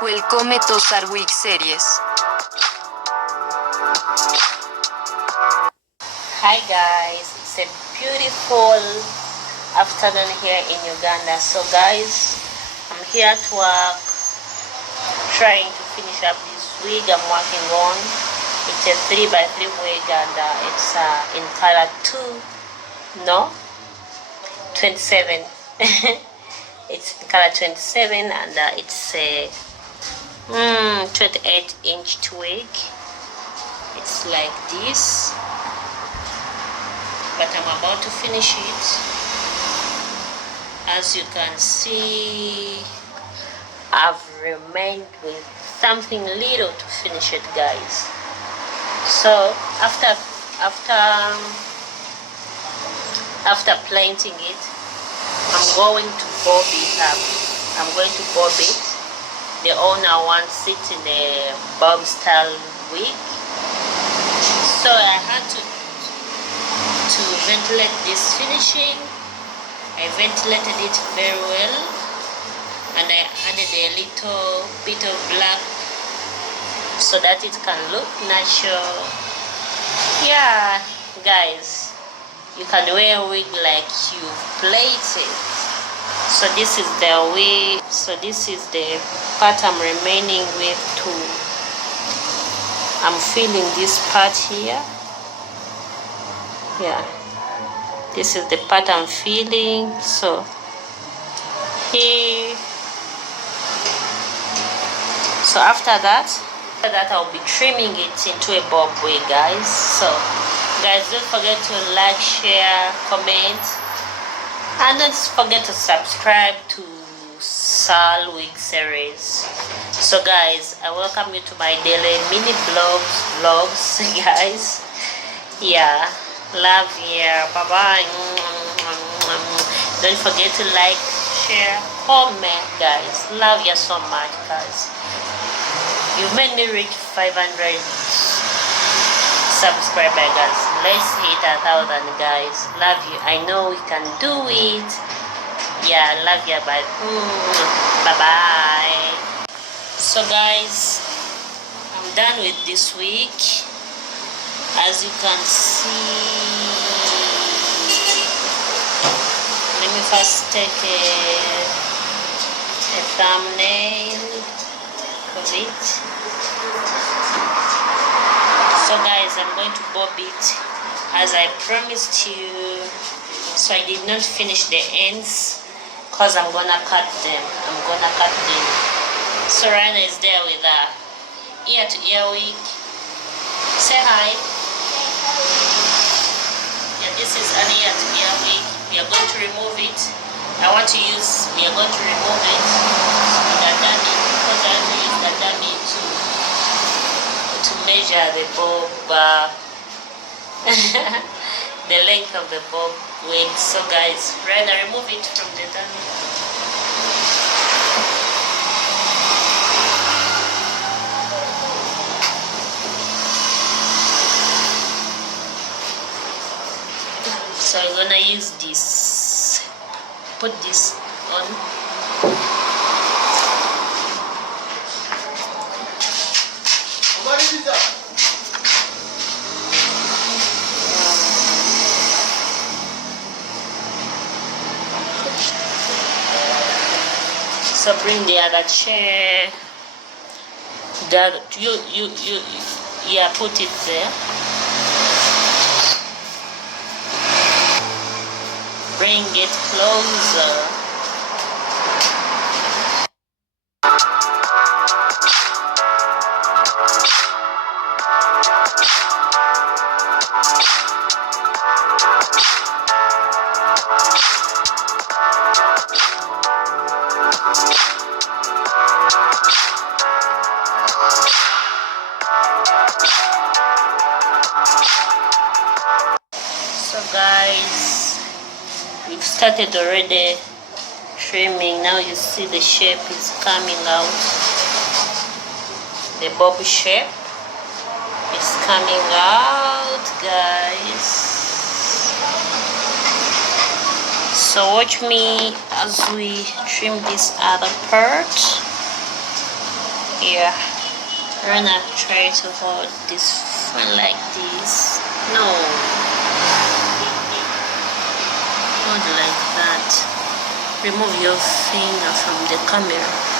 Welcome to Sarwick Series. Hi guys, it's a beautiful afternoon here in Uganda. So guys, I'm here at work trying to finish up this wig I'm working on. It's a 3x3 wig and it's in color 27. It's in color 27 and it's a 28-inch wig. It's like this, but I'm about to finish it. As you can see, I've remained with something little to finish it, guys. So after planting it, I'm going to bob it up. I'm going to bob it. The owner wants it in a bob style wig, so I had to ventilate this finishing. I ventilated it very well, and I added a little bit of black so that it can look natural. Yeah, guys, you can wear a wig like you've plaited. So this is the wig. So this is the part I'm remaining with too. I'm feeling this part here. Yeah, this is the part I'm feeling. So here, so after that I'll be trimming it into a bob wig, guys. So guys, don't forget to like, share, comment, and don't forget to subscribe to Sarwick Series. So guys, I welcome you to my daily mini vlogs guys. Yeah, love you, bye bye. Don't forget to like, share, comment, guys. Love you so much, guys. You made me reach 500 subscribers, guys. Let's hit 1,000, guys. Love you. I know we can do it. Yeah, love you. Bye. Bye bye. So guys, I'm done with this week. As you can see, let me first take a thumbnail of it. So guys, I'm going to bob it as I promised you. So I did not finish the ends because I'm gonna cut them. So Rana is there with a ear to ear wig. Say hi. Yeah, this is an ear to ear wig. We are going to remove it. We are going to remove it with a dummy, because I want to use the dummy to measure the bob, the length of the bob wig. So guys, Rena, remove it from the dummy. So I'm gonna use this, put this on. So bring the other chair. Yeah, put it there. Bring it closer. So guys, we've started already trimming. Now you see the shape is coming out. The bob shape is coming out, guys. So watch me as we trim this other part. Yeah, we're gonna try to hold this one like this. No, hold like that. Remove your finger from the camera.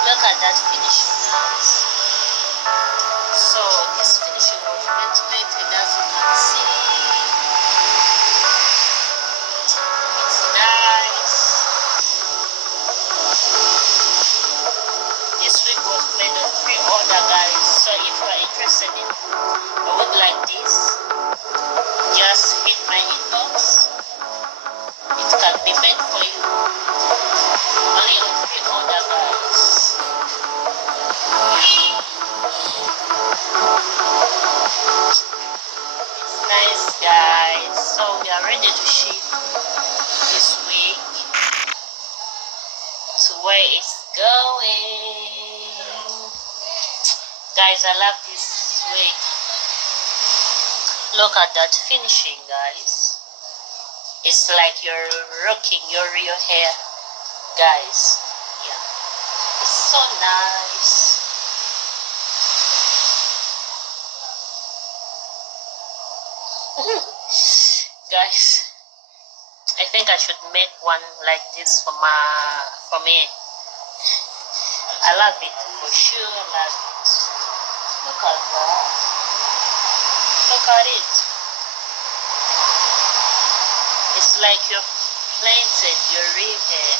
Look at that finishing, guys. So this finishing was ventilated, as you can see. It's nice. This wig was made on pre-order, guys. So if you are interested in a wig like this, just hit my inbox. It can be made for you. Only on pre-order, guys. It's nice, guys. So we are ready to ship this wig to where it's going. Guys, I love this wig. Look at that finishing, guys. It's like you're rocking your real hair, guys. Yeah, it's so nice. Guys, I think I should make one like this for me. I love it for sure. Love it. Look at that. Look at it. It's like you're planted your real hair.